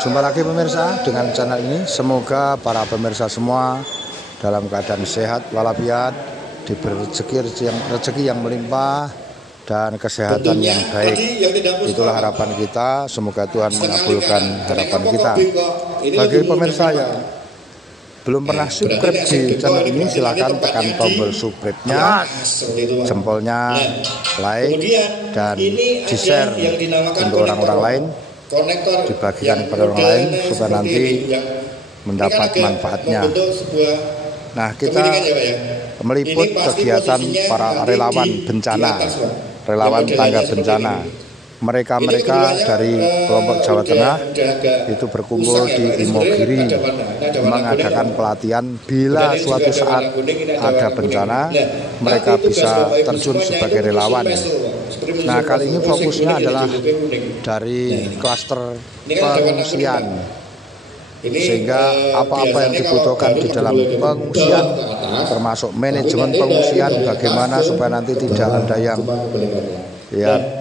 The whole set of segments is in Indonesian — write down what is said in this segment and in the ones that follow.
Jumpa lagi pemirsa dengan channel ini. Semoga para pemirsa semua dalam keadaan sehat walafiat, diberi rezeki yang melimpah dan kesehatan yang baik. Itulah harapan kita. Semoga Tuhan mengabulkan harapan kita. Bagi pemirsa yang belum pernah subscribe di channel ini, silahkan tekan tombol subscribe-nya, jempolnya, like, dan di-share untuk orang-orang lain, dibagikan kepada orang lain supaya nanti mendapat manfaatnya. Nah, kita meliput kegiatan para relawan bencana, relawan tangga bencana. Mereka dari kelompok Jawa Tengah itu berkumpul di Imogiri mengadakan pelatihan bila suatu saat ada bencana mereka bisa terjun sebagai relawan. Nah, kali ini fokusnya adalah dari klaster pengungsian, sehingga apa-apa yang dibutuhkan di dalam pengungsian termasuk manajemen pengungsian, bagaimana supaya nanti tidak ada yang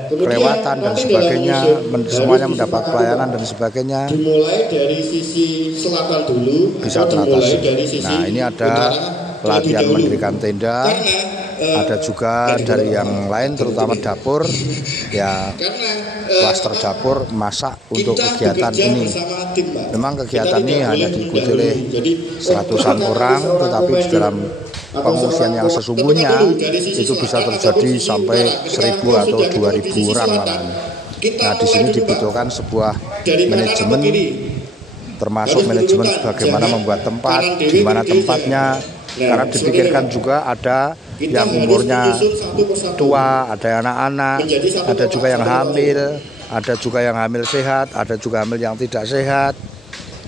kelewatan dan sebagainya, semuanya mendapat pelayanan dan sebagainya, dimulai dari sisi selatan dulu bisa teratasi. Nah, ini ada pelatihan mendirikan tenda, ada juga dari yang lain terutama dapur, ya klaster dapur masak untuk kegiatan ini. Memang kegiatan ini hanya diikuti oleh seratusan orang, tetapi di dalam pengungsian yang sesungguhnya itu bisa terjadi sampai 1.000 atau 2.000 orang malahan. Nah, di sini dibutuhkan sebuah manajemen, termasuk manajemen bagaimana membuat tempat, di mana tempatnya, karena dipikirkan juga ada yang umurnya tua, ada anak-anak, ada juga yang hamil, ada juga yang hamil sehat, ada juga hamil yang tidak sehat,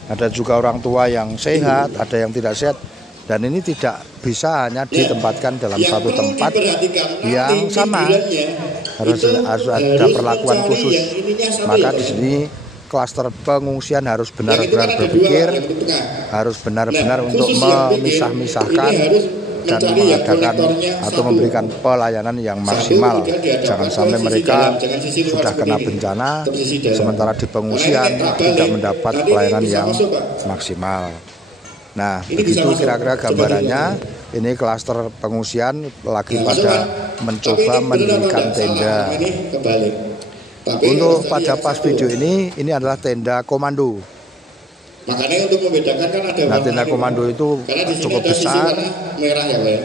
ada juga orang tua yang sehat, ada yang tidak sehat. Dan ini tidak bisa hanya ditempatkan dalam satu tempat yang sama, harus ada perlakuan khusus. Maka di sini klaster pengungsian harus benar-benar berpikir, harus benar-benar untuk memisah-misahkan dan mengadakan atau memberikan pelayanan yang maksimal. Jangan sampai mereka sudah kena bencana sementara di pengungsian tidak mendapat pelayanan yang maksimal. Nah, begitu kira-kira gambarannya. Ini klaster pengungsian lagi pada mencoba mendirikan tenda. Untuk pada pas video ini adalah tenda komando. Makanya untuk membedakan kan ada. Nah, tenda komando itu cukup besar,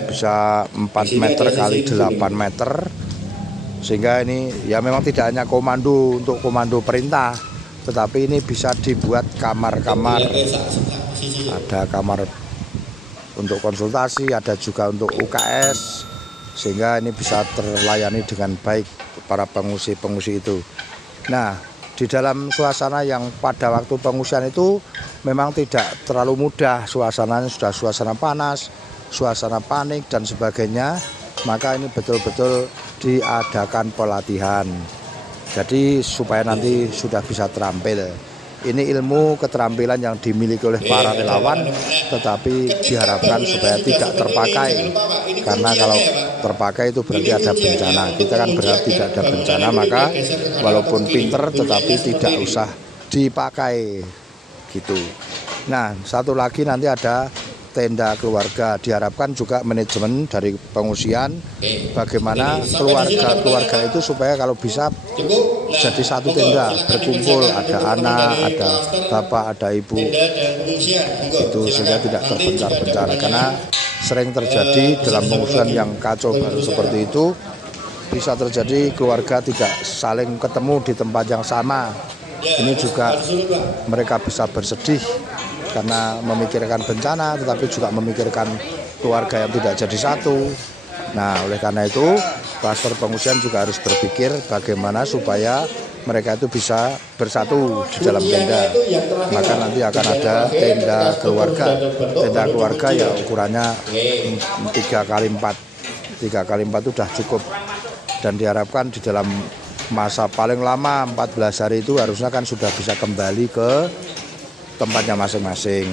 bisa 4 meter kali 8 meter, sehingga ini ya memang tidak hanya komando untuk komando perintah, tetapi ini bisa dibuat kamar-kamar. Ada kamar untuk konsultasi, ada juga untuk UKS, sehingga ini bisa terlayani dengan baik para pengungsi-pengungsi itu. Nah, di dalam suasana yang pada waktu pengungsian itu memang tidak terlalu mudah, suasananya sudah suasana panas, suasana panik dan sebagainya. Maka ini betul-betul diadakan pelatihan, jadi supaya nanti sudah bisa terampil. Ini ilmu keterampilan yang dimiliki oleh para relawan, tetapi diharapkan supaya tidak terpakai, karena kalau terpakai itu berarti ada bencana. Kita kan berarti tidak ada bencana, maka walaupun pinter tetapi tidak usah dipakai gitu. Nah, satu lagi nanti ada tenda keluarga. Diharapkan juga manajemen dari pengungsian, bagaimana keluarga itu supaya kalau bisa jadi satu tenda, berkumpul, ada anak, ada bapak, ada ibu, itu sehingga tidak terpencar-pencar. Karena sering terjadi dalam pengungsian yang kacau balau seperti itu, bisa terjadi keluarga tidak saling ketemu di tempat yang sama. Ini juga mereka bisa bersedih karena memikirkan bencana, tetapi juga memikirkan keluarga yang tidak jadi satu. Nah, oleh karena itu klaster pengungsian juga harus berpikir bagaimana supaya mereka itu bisa bersatu di dalam tenda. Maka nanti akan ada tenda keluarga. Tenda keluarga ya ukurannya 3x4. 3x4 itu sudah cukup. Dan diharapkan di dalam masa paling lama 14 hari itu harusnya kan sudah bisa kembali ke tempatnya masing-masing.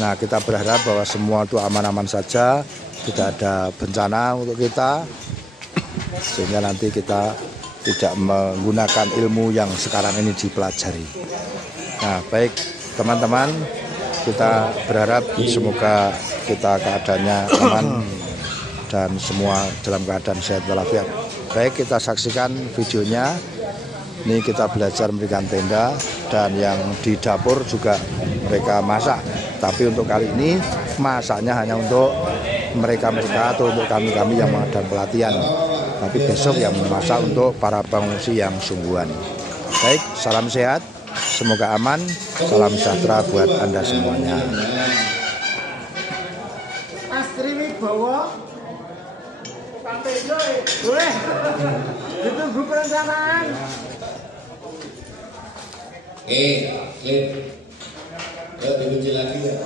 Nah, kita berharap bahwa semua itu aman-aman saja, tidak ada bencana untuk kita, sehingga nanti kita tidak menggunakan ilmu yang sekarang ini dipelajari. Nah, baik teman-teman, kita berharap semoga kita keadaannya aman dan semua dalam keadaan sehat walafiat. Baik, kita saksikan videonya. Ini kita belajar memberikan tenda, dan yang di dapur juga mereka masak. Tapi untuk kali ini masaknya hanya untuk mereka-mereka atau untuk kami-kami yang mengadakan pelatihan. Tapi besok yang memasak untuk para pengungsi yang sungguhan. Baik, salam sehat, semoga aman, salam sejahtera buat Anda semuanya. Astri Wibowo, boleh ditunggu perencanaan. Diuji lagi ya.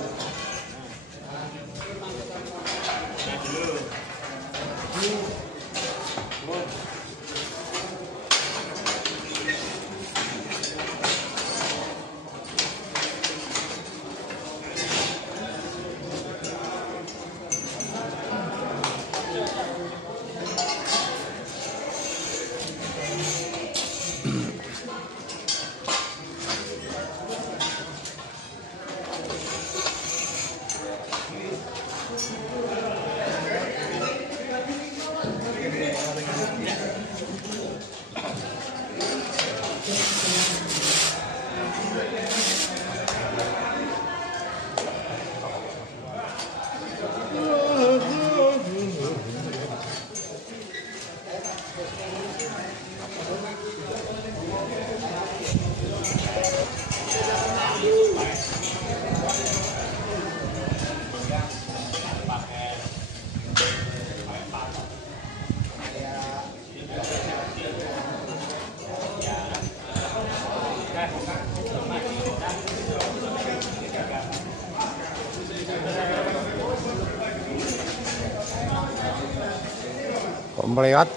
Kok melewat?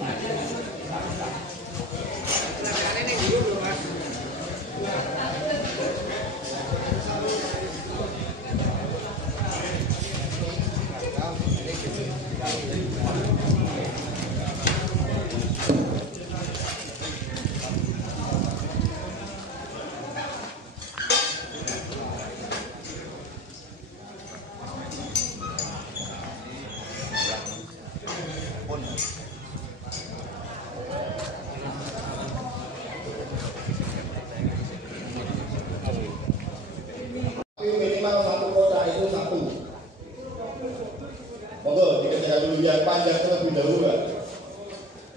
Minimal satu kotak itu satu. Monggo dikerjakan dulu yang panjang terlebih dahulu kan.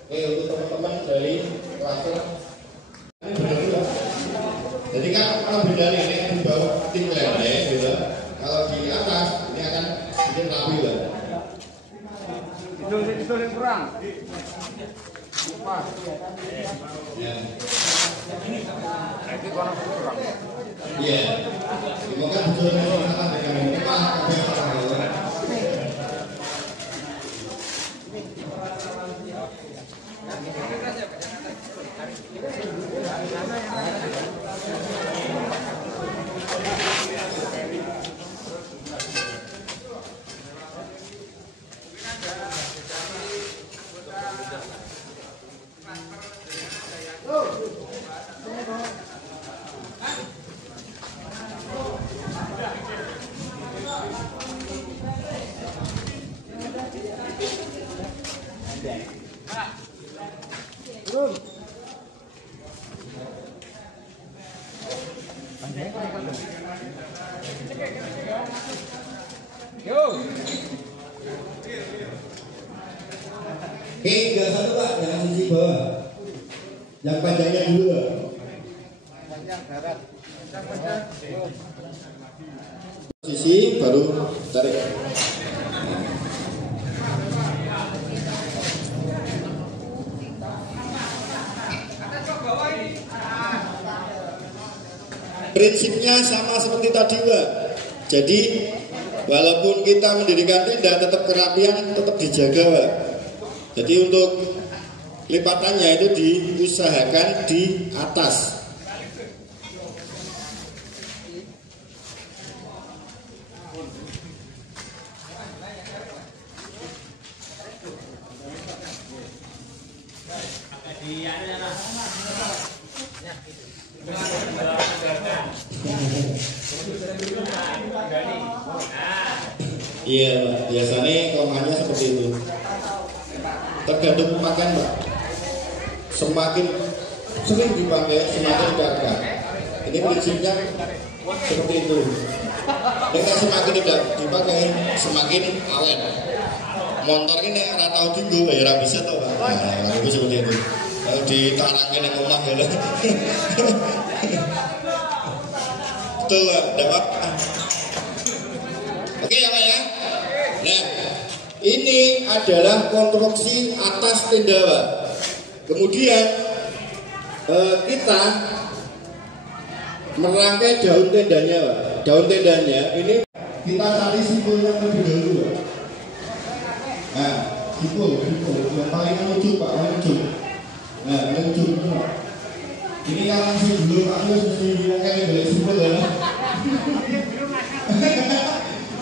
Oke, untuk teman-teman dari klaster ini benar ya. Jadi kan kalau bedanya ini di bawah tim lele gitu. Kalau di atas ini akan bikin rapi lah. Itu yang kurang. Pas. Ya. Itu kurang. Iya. Semoga betul dengan ini Pak. Tinggal satu Pak, jangan sisi bawah. Yang panjangnya dulu Pak. Panjang darat. Sisi baru tarik. Prinsipnya sama seperti tadi Pak. Jadi walaupun kita mendirikan tenda, tetap kerapian tetap dijaga Pak. Jadi untuk lipatannya itu diusahakan di atas. Iya Pak, biasanya kelemahannya seperti itu. Tergantung pemakaian Pak. Semakin sering dipakai semakin gagah. Ini prinsipnya seperti itu. Dengan semakin tidak dipakai semakin awet. Motor ini ora tau dinggo bayar bisa tau Pak. Nah, itu seperti itu. Kalau ditarangin yang omah ya. Betul Pak, dapat. Oke ya Pak ya. Nah, ini adalah konstruksi atas tenda Pak. Kemudian kita merangkai daun tendanya Pak. Daun tendanya ini kita cari simpulnya lebih dahulu Pak. Nah, simpul yang paling lucu Pak, lucu. Nah, lucu Pak. Ini yang langsung dulu Pak, mesti kayak dari simpul ya.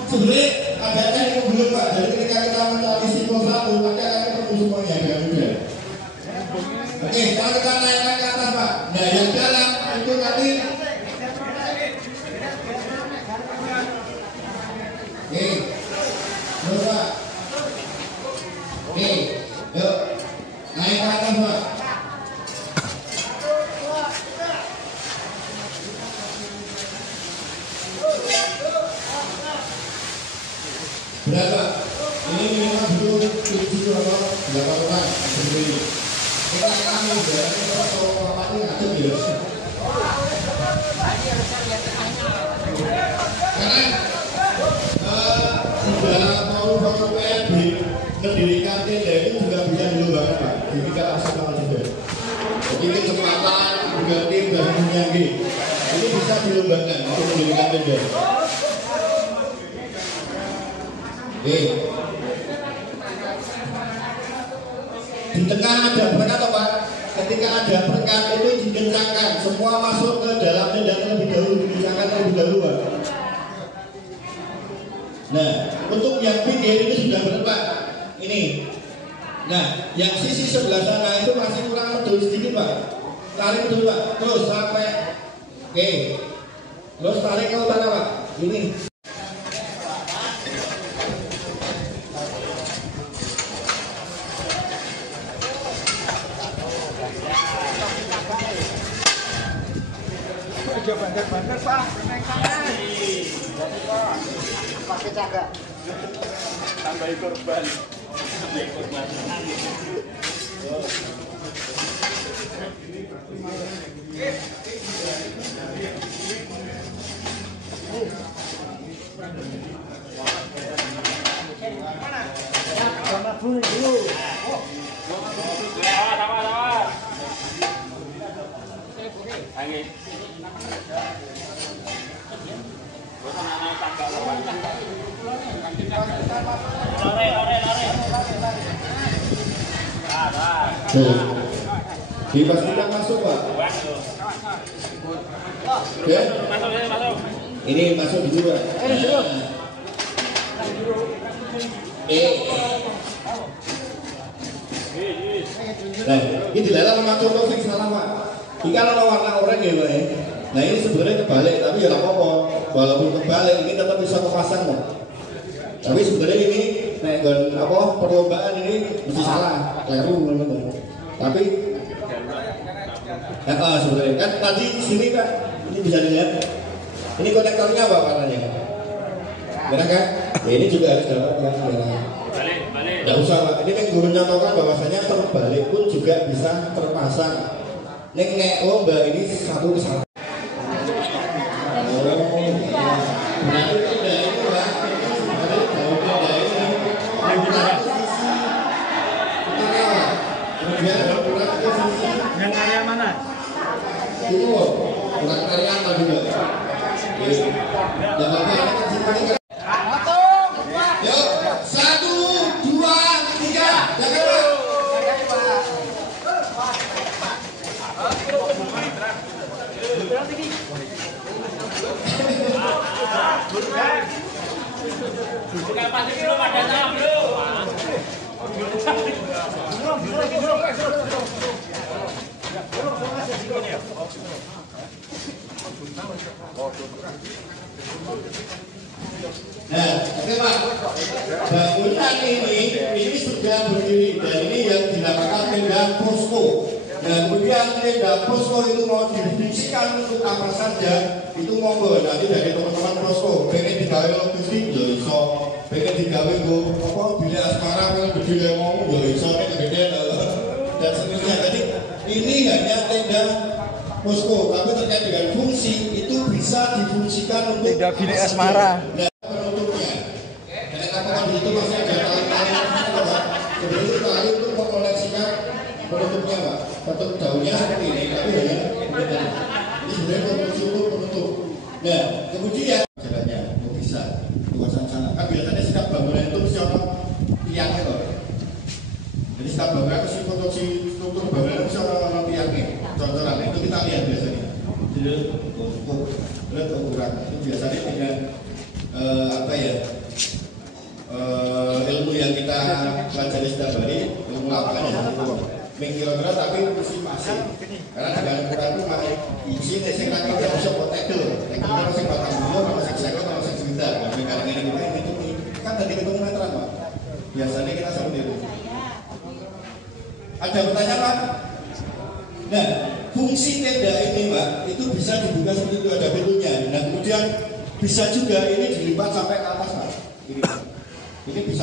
Sebenarnya ada yang belum Pak. Jadi ketika kita mencari simpul satu, maka akan ketemu semuanya dengan mudah. Oke, kalau kita naikkan ke atas Pak. Nah, yang dalam itu nanti. Oke, terus Pak. Oke, yuk naik ke atas Pak. Berapa? Ini minimal dulu 7 atau 8 orang seperti ini. Kita kami berarti kalau orang ini nggak ada. Karena sudah mau PLB mendirikan tenda itu juga bisa dilombakan Pak. Jadi kita nasional juga. Jadi kecepatan berganti dan menyanggi ini bisa dilombakan untuk mendirikan tenda. Di tengah ada perekat Pak. Ketika ada perekat itu dikencangkan, semua masuk ke dalam tenda terlebih dahulu, dikencangkan terlebih dahulu Pak. Nah, untuk yang pinggir itu sudah benar Pak. Ini. Nah, yang sisi sebelah sana itu masih kurang medul sedikit Pak. Tarik dulu Pak. Terus sampai. Oke. Terus tarik ke utara Pak. Ini. Bandar-bandar Pak, naik tangan. Pakai cagak. Tambahi korban. Tambahi korban. Mana? Sama dulu. Sama-sama. Angin. Dipastikan masuk Pak. Oke. Ini masuk dulu Pak. Nah, ini dilalah sama contoh sing salah Pak. Ini kan ada warna oranye ya Pak ya. Nah ini sebenarnya kebalik, tapi ya nggak apa-apa. Walaupun kebalik, ini tetap bisa kepasang Pak. Tapi sebenarnya ini, perlombaan ini mesti salah, keliru teman-teman. Tapi, sebenarnya kan tadi sini Pak, ini bisa dilihat. Ini konektornya apa warnanya? Merah kan? Ya ini juga harus dapat yang merah. Tidak usah Pak. Ini yang guru nyatakan bahwasanya terbalik pun juga bisa terpasang. Nek lomba ini satu kesalahan. Yang area mana? Itu kurang area tadi Mbak. Jangan apa-apa. Yuk, 1, 2, 3, jangan Pak. Bukan pasti belum ada salam belum. Nah, oke Pak. Bangunan ini sudah berdiri dan ini yang dinamakan tenda posko. Dan kemudian tenda posko itu mau difungsikan untuk apa saja, itu monggo nanti dari teman-teman posko. Pengen digawe logistik, ya iso. Pengen digawe apa bilik asmara, pengen berdiri mau, ya iso. Kemudian dan seterusnya. Jadi ini hanya tenda posko, tapi terkait dengan fungsi itu bisa difungsikan untuk tenda bilik asmara. Itu masih ada tali-tali sebenarnya itu tali untuk mengoleksikan penutupnya Pak. Bentuk daunnya seperti ini, tapi hanya ini sebenarnya konstruksi untuk penutup. Nah, kemudian jalannya kok bisa luasan sana. Kan biasanya sikap bangunan itu mesti orang tiangnya loh. Jadi sikap bangunan itu konstruksi struktur bangunan mesti orang tiangnya. Contohnya itu kita lihat biasanya. Jadi untuk ukuran itu biasanya dengan apa ya? Ilmu yang kita pelajari setiap hari, ilmu lapangan ya, kira-kira tapi masih karena dengan ukuran itu masih isi nesek lagi tidak bisa buat tegel masih batang dulu, masih segel, masih cerita karena ini itu kan tadi ketemu meteran Pak biasanya kita seperti itu. Ada pertanyaan Pak? Nah, fungsi tenda ini Pak itu bisa dibuka seperti itu, ada pintunya. Nah kemudian bisa juga ini dilipat sampai ke atas Pak. Ini bisa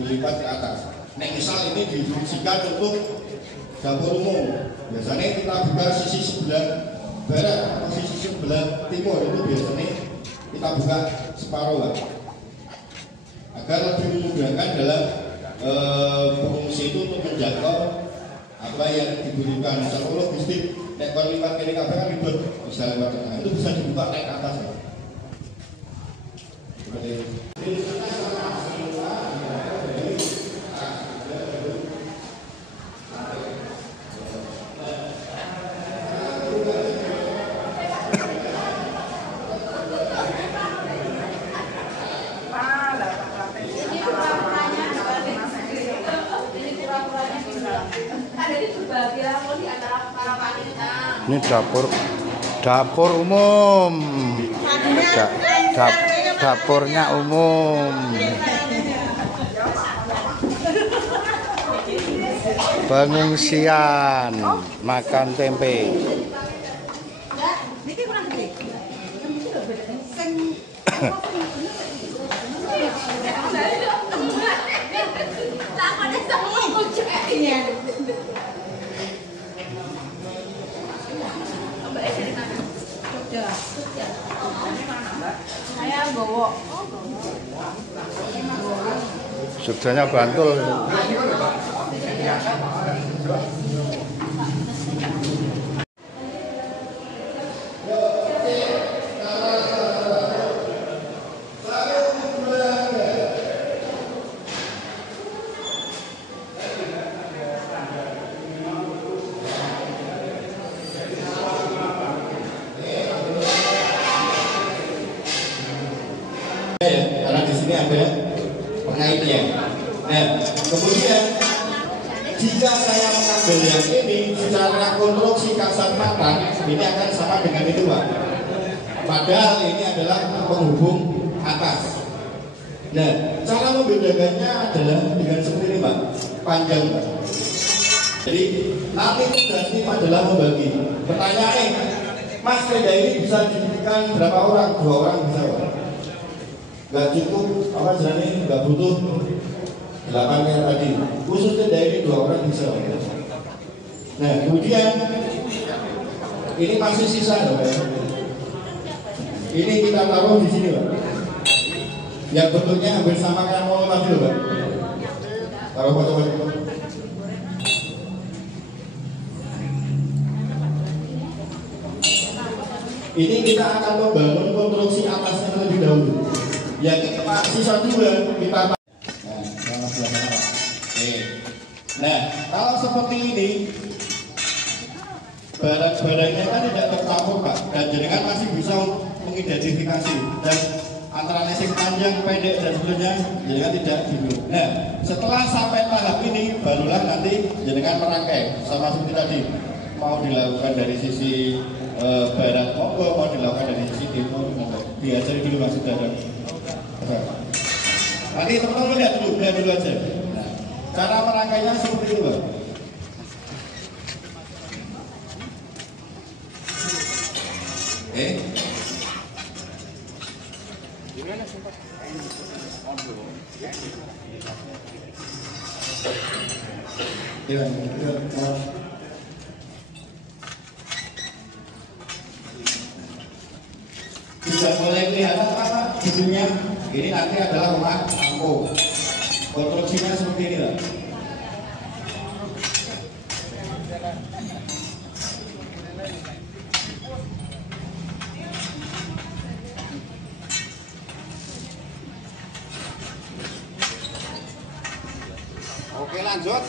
dilipat ke atas. Nah, misal ini difungsikan untuk dapur umum. Biasanya kita buka sisi sebelah barat atau sisi sebelah timur itu biasanya kita buka separuh Pak. Agar lebih memudahkan dalam fungsi itu untuk menjangkau apa yang dibutuhkan. Misalnya logistik, nek kon lipat kiri kabeh kan ribet, bisa lewat tengah. Itu bisa dibuka naik ke atas Pak. Seperti itu. Ini dapur umum. Dapurnya umum. Pengungsian makan tempe. Saya bawa. Jogjanya Bantul. Karena di sini ada pengaitnya. Nah, kemudian jika saya mengambil yang ini secara konstruksi kasat mata, ini akan sama dengan itu Pak. Padahal ini adalah penghubung atas. Nah, cara membedakannya adalah dengan seperti ini Pak, panjang Pak. Jadi nanti tugas ini adalah membagi. Pertanyaan, Mas tenda ini bisa didirikan berapa orang? 2 orang bisa Pak. Gak cukup apa jalannya, gak butuh 8 meter tadi. Khusus tenda ini 2 orang bisa. Nah kemudian ini masih sisa Pak. Ini kita taruh di sini Pak. Yang bentuknya hampir sama kayak mall tadi Pak. Taruh foto-foto. Ini kita akan membangun konstruksi atasnya terlebih dahulu. Yang sisa 2 kita. Nah, kalau seperti ini barang-barangnya kan tidak tercampur Pak, dan jenengan masih bisa mengidentifikasi dan antara lesing panjang, pendek dan sebagainya jenengan tidak bingung. Nah, setelah sampai tahap ini barulah nanti jenengan merangkai sama seperti tadi, mau dilakukan dari sisi barat monggo, mau dilakukan dari sisi timur monggo. Diajari dulu Mas Saudara. Nanti teman-teman lihat dulu aja. Nah, cara merangkainya seperti itu, Pak. Bisa mulai kelihatan apa gedungnya. Ini nanti adalah rumah kampung. Konstruksinya seperti ini lah. Oke, lanjut.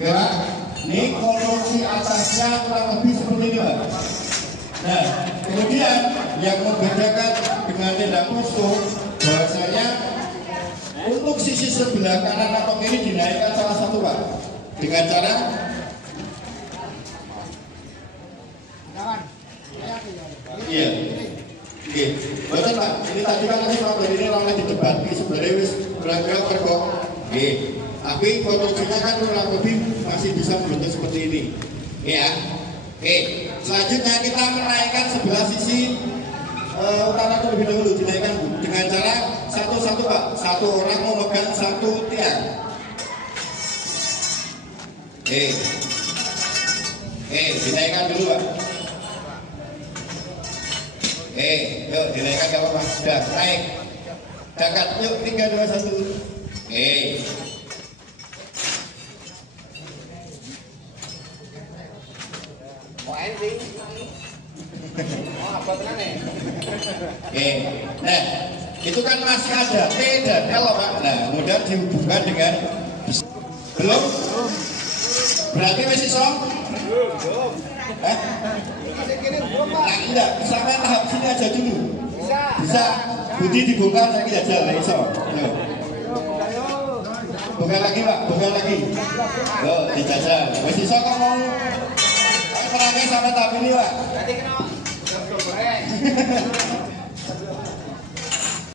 Ya, ini konstruksi atasnya kurang lebih seperti ini, Pak. Nah, kemudian yang membedakan dengan tenda posko bahwasanya untuk sisi sebelah kanan atau kiri dinaikkan salah satu, Pak, dengan cara iya. Oke, betul Pak. Ini tadi kan nanti Pak ini orang di debat, ini sebenarnya wis bergerak terkok. Oke, tapi konstruksinya kan kurang lebih masih bisa bentuk seperti ini, ya. Oke, selanjutnya kita menaikkan sebelah sisi utara terlebih dahulu, dinaikkan dengan cara satu-satu Pak. Satu orang memegang satu tiang. Dinaikkan dulu Pak. Yuk dinaikkan gak apa-apa. Sudah, naik. Dekat, yuk 3, 2, 1. Nah, itu kan masih ada T dan L Pak. Nah, kemudian dihubungkan dengan belum? Berarti masih iso? Belum. Nah, enggak, sampai tahap sini aja dulu. Bisa. Budi dibongkar lagi aja, lah iso. Bongkar lagi Pak, bongkar lagi. Loh, dijajal. Masih iso kok mau merangkai sampai tahap ini Pak.